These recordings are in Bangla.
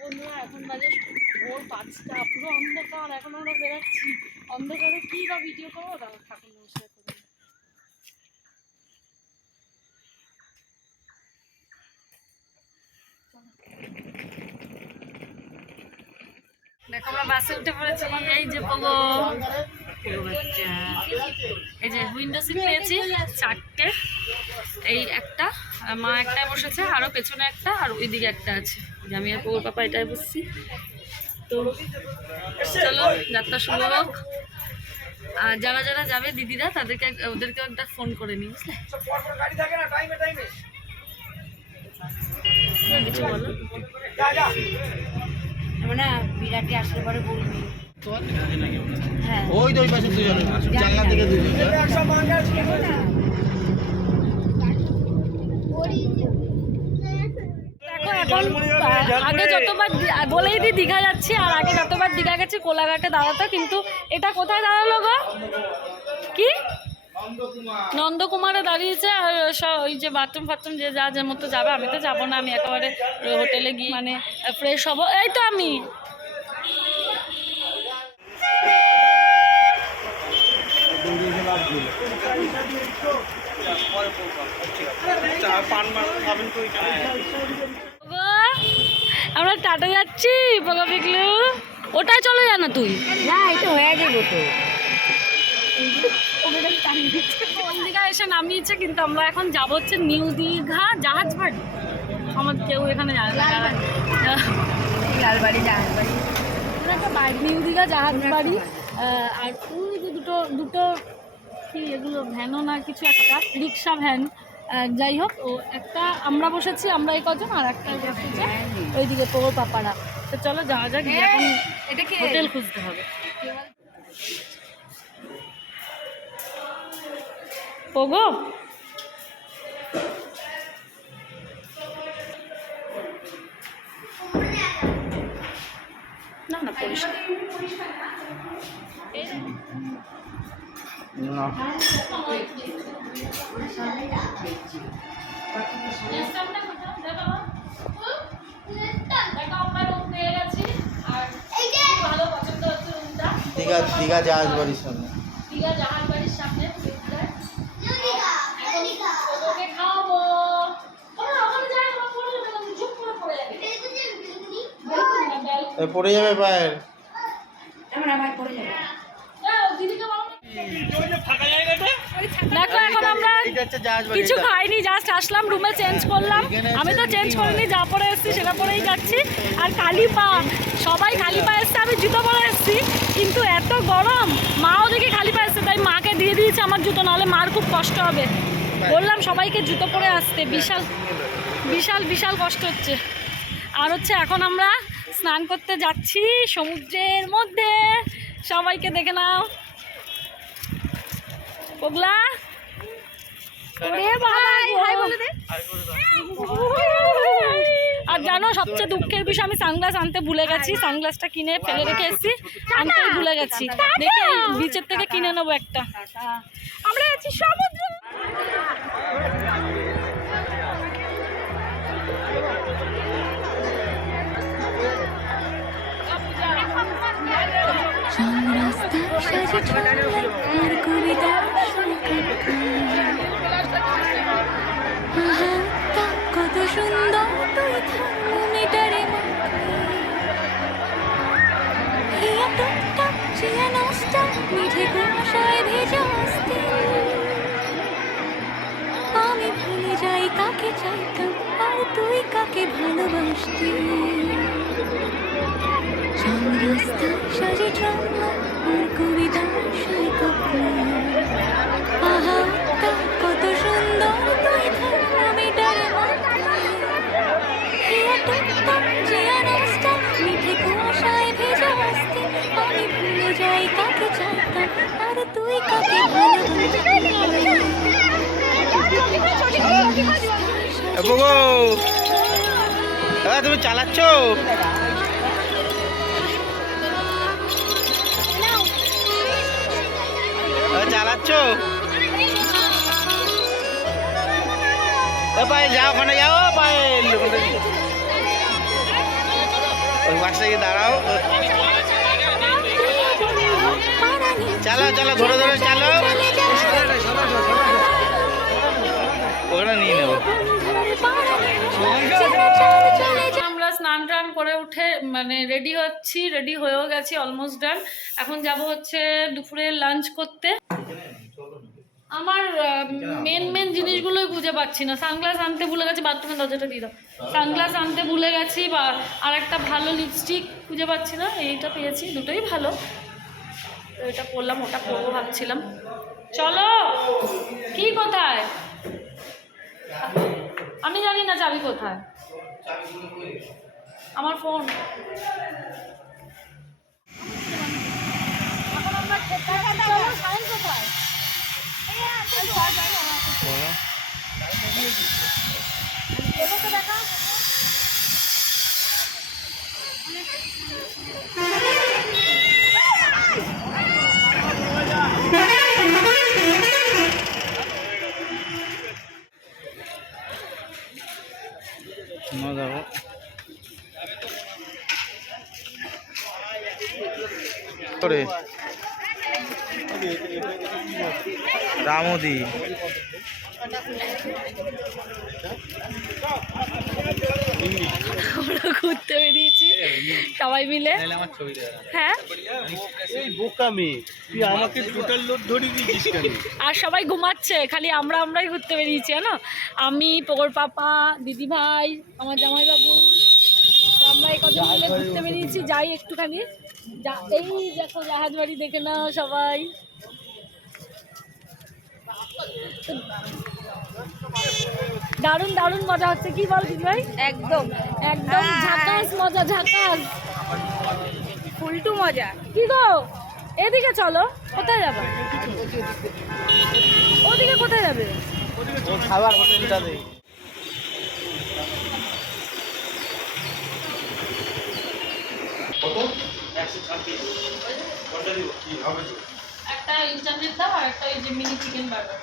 বন্ধুরা, এখন বাজে ভোর 5টা, পুরো অন্ধকার। এখন আমরা বেরাচ্ছি অন্ধকারে, কি বা ভিডিও করবো, তারপর ঠাকুর নমস্কার করে। দেখো আমরা বাসে উঠে পড়েছি। এই যে পোগো, এই যে উইন্ডো সিট পেয়েছি 4টে। এই একটা, মা একটাই বসেছে, আরো পেছনে একটা, আর ওইদিকে একটা আছে। আমি আর পোগোর পাপা এটাই বসছি। তো চলো যাত্রা শুরু হোক। আর যারা যারা যাবে দিদিরা, ওদেরকেও একটা ফোন করে নিই, বুঝলে? কিছু বলো মানে বিরাটি আসলে পরে বলবি। হ্যাঁ ওই তো ওই পাশে দুজন, জানলা থেকে দুজন। দেখো এখন আগে যতবার বলেই দিই দীঘা যাচ্ছি, আর আগে যতবার দীঘা গেছি কোলাঘাটে দাঁড়াতো, কিন্তু এটা কোথায় দাঁড়ালো গো? কি নন্দকুমারে দাঁড়িয়েছে। আর ওই যে বাথরুম ফাথরুম যে যা যার মতো যাবে, আমি তো যাবো না, আমি একেবারে হোটেলে গিয়ে মানে ফ্রেশ হবো। এই তো আমি আমরা টাটা যাচ্ছি বলো পিকলু। ওটাই চলে যা না তুই, না এটা হয়ে যাবে তো। দীঘা এসে নামিয়েছে, কিন্তু আমরা এখন যাবো হচ্ছে নিউ দীঘা জাহাজ বাড়ি। আমার কেউ এখানে জানে না, লালবাড়ি জাহাজবাড়ি একটা বাড়ি, নিউ দীঘা জাহাজ বাড়ি। আর ওই যে দুটো কি এগুলো ভ্যানও না কিছু একটা, রিক্সা ভ্যান, যাই হোক। ও একটা আমরা বসেছি, আমরা এই কজন, আর একটা বসেছে ওইদিকে পোগোর পাপারা। তো চলো যাওয়া যাক, এখন এটা কি হোটেল খুঁজতে হবে। পোগো না না পরিষ্কার দীঘা জাহাজ বাড়ির সামনে। দীঘা জাহাজ বাড়ির সামনে খাওয়াবো। পড়ে যাবে পায়ের। দেখো এখন আমরা কিছু খাইনি, জাস্ট আসলাম, রুমে চেঞ্জ করলাম। আমি তো চেঞ্জ করিনি, যা পরে এসেছি সেটা পরেই যাচ্ছি। আর খালি পা, সবাই খালি পা এসছে, আমি জুতো পরে এসেছি, কিন্তু এত গরম। মাও দেখি খালি পা এসছে, তাই মাকে দিয়ে দিয়েছে আমার জুতো, নাহলে মার খুব কষ্ট হবে। বললাম সবাইকে জুতো পরে আসতে, বিশাল বিশাল বিশাল কষ্ট হচ্ছে। আর হচ্ছে এখন আমরা স্নান করতে যাচ্ছি সমুদ্রের মধ্যে। সবাইকে দেখে নাও পগলা। আর জানো সবচেয়ে দুঃখের বিষয়, আমি সানগ্লাস আনতে ভুলে গেছি। সানগ্লাসটা কিনে ফেলে রেখে এসেছি, আনতে ভুলে গেছি। দেখি বিচের থেকে কিনে নেবো একটা। আমরা আছি সমুদ্র। কত সুন্দর তুই থার্মোমিটারে মিঠে কুয়াশায় ভেজা অস্থির। আমি ভুলে যাই কাকে চাইতাম, আর তুই কাকে ভালোবাসতি। রাস্তা সাজে ট্রাম্বা আর কবিতা আহা কত সুন্দর তুই থার্মোমিটারে মিঠে কুয়াশায় ভেজা অস্থি। আমি ভুলে যাই কাকে চাইতাম, আর তুই কাকে ভালোবাসতি। তুমি চালাচ্ছ? চালাচ্ছ? পায়ে যাও, ওখানে যাও পায়ে। ওই পাশে গিয়ে দাঁড়াও। চালাও চালাও, ধরে ধরে চালাও। ওরা নিয়ে নেবো। আমরা স্নান টান করে উঠে মানে রেডি হচ্ছি, রেডি হয়েও গেছি, অলমোস্ট ডান। এখন যাব হচ্ছে দুপুরে লাঞ্চ করতে। আমার মেন জিনিসগুলোই খুঁজে পাচ্ছি না। সানগ্লাস আনতে ভুলে গেছি, বাথরুমের দরজাটা দিয়ে দাও। সানগ্লাস আনতে ভুলে গেছি, বা আর একটা ভালো লিপস্টিক খুঁজে পাচ্ছি না। এইটা পেয়েছি, দুটোই ভালো, তো এটা পরলাম, ওটা পরবো ভাবছিলাম। চলো, কি কোথায়? আমি জানি না চাবি কোথায়, আমার ফোন। এখন আমরা খেতে চলো, সাইন কোথায়? দেখা দেখো করে রামদি আমরা ঘুরতে বেরিয়েছি সবাই মিলে। হ্যাঁ, আর সবাই ঘুমাচ্ছে, খালি আমরাই ঘুরতে বেরিয়েছি জানো। আমি, পোগর পাপা, দিদি ভাই, আমার জামাইবাবু, আমরা এই কজন মিলে ঘুরতে বেরিয়েছি। যাই একটুখানি, এই দেখো জাহাজ বাড়ি দেখে নাও সবাই। দারুণ দারুণ মজা হচ্ছে, কি বল দিদি ভাই? একদম একদম ঝাকাস মজা, ঝাকাস ফুলটু মজা। কি গো, এদিকে চলো। কোথায় যাবে? ওদিকে কোথায় যাবে? খাবার হোটেলটা দেই। একটা ইনস্ট্যান্ট দাও আর একটা ওই যে মিনি চিকেন বার্গার।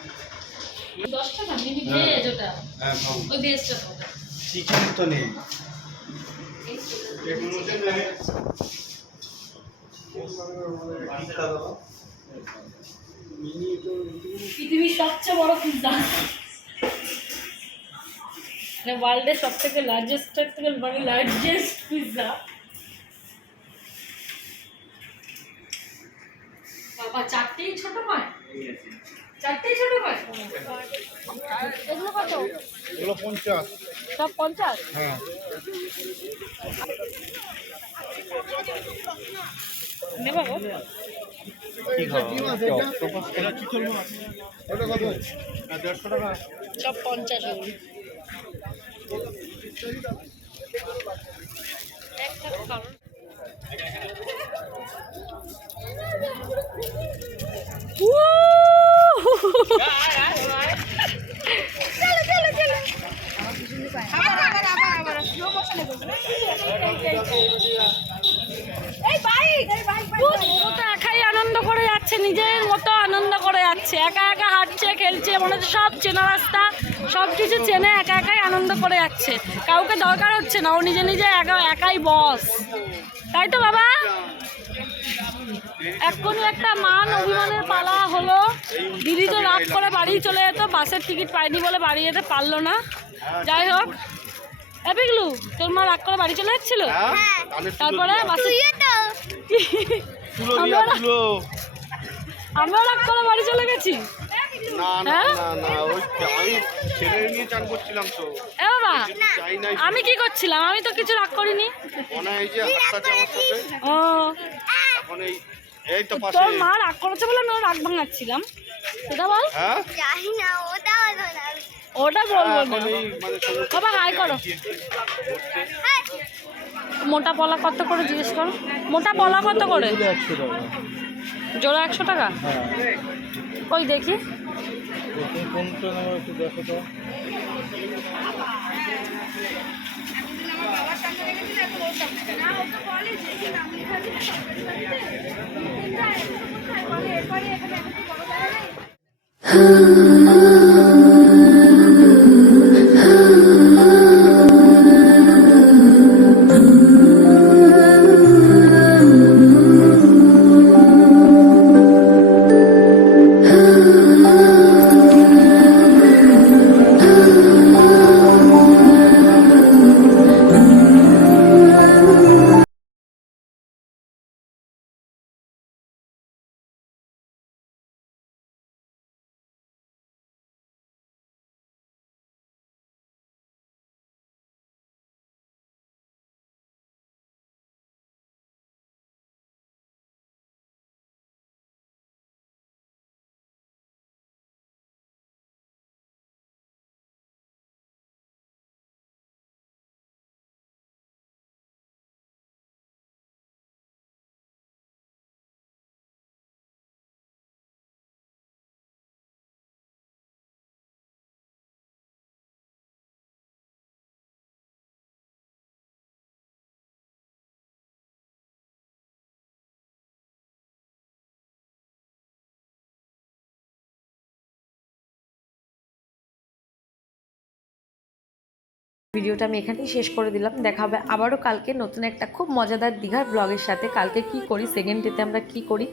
10 টাকা মিনি ভেজ ওটা। ওই ভেজটা দাও। চিকেন তো নেই। পৃথিবীর সবচেয়ে বড় পিৎজা, মানে ওয়ার্ল্ডের সব থেকে লার্জেস্ট পিৎজা। বাবা, চারটেই ছোট হয়, চারটেই ছোট হয়। এগুলো কত? এগুলো 50। সব 50? হ্যাঁ। নে বাবা, কি খাওয়া? এটা চিতল মাছ। ওটা কত? 150 টাকা। সব 50 এগুলো। একটা কারণ একাই আনন্দ করে যাচ্ছে, নিজের মতো আনন্দ করে যাচ্ছে, একা একা হাঁটছে, খেলছে, মনে হচ্ছে সব চেনা রাস্তা, সব কিছু চেনে একা একাই আনন্দ করে যাচ্ছে। কাউকে দরকার হচ্ছে না, ও নিজে নিজে একাই বস, তাই তো বাবা? এক্ষুনি একটা মান অভিমানের পালা হলো। দিদি তো রাগ করে বাড়ি চলে যেত, বাসের টিকিট পাইনি বলে বাড়ি যেতে পারলো না। যাই হোক, এপিগলু তোর মা রাগ করে বাড়ি চলে যাচ্ছিল, তারপরে আমরা রাগ করে বাড়ি চলে গেছি। আমি কি করছিলাম? আমি তো কিছু রাগ করিনি। ও, তোর মা রাগ করেছে বলে আমি রাগ ভাঙাচ্ছিলাম, সেটা বল। ওটা বলবো না বাবা, হাই করো। মোটা পলা কত করে জিজ্ঞেস করো? মোটা পলা কত করে? জোড়া 100 টাকা। ওই দেখি কোনটা নেবো একটু দেখো তো। ভিডিওটা আমি এখানেই শেষ করে দিলাম। দেখা হবে আবারও কালকে নতুন একটা খুব মজাদার দীঘার ব্লগের সাথে। কালকে কি করি, সেকেন্ড ডেতে আমরা কি করি,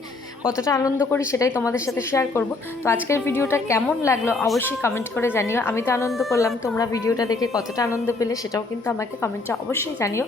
কতটা আনন্দ করি সেটাই তোমাদের সাথে শেয়ার করব। তো আজকের ভিডিওটা কেমন লাগলো অবশ্যই কমেন্ট করে জানিও। আমি তো আনন্দ করলাম, তোমরা ভিডিওটা দেখে কতটা আনন্দ পেলে সেটাও কিন্তু আমাকে কমেন্টে অবশ্যই জানিও।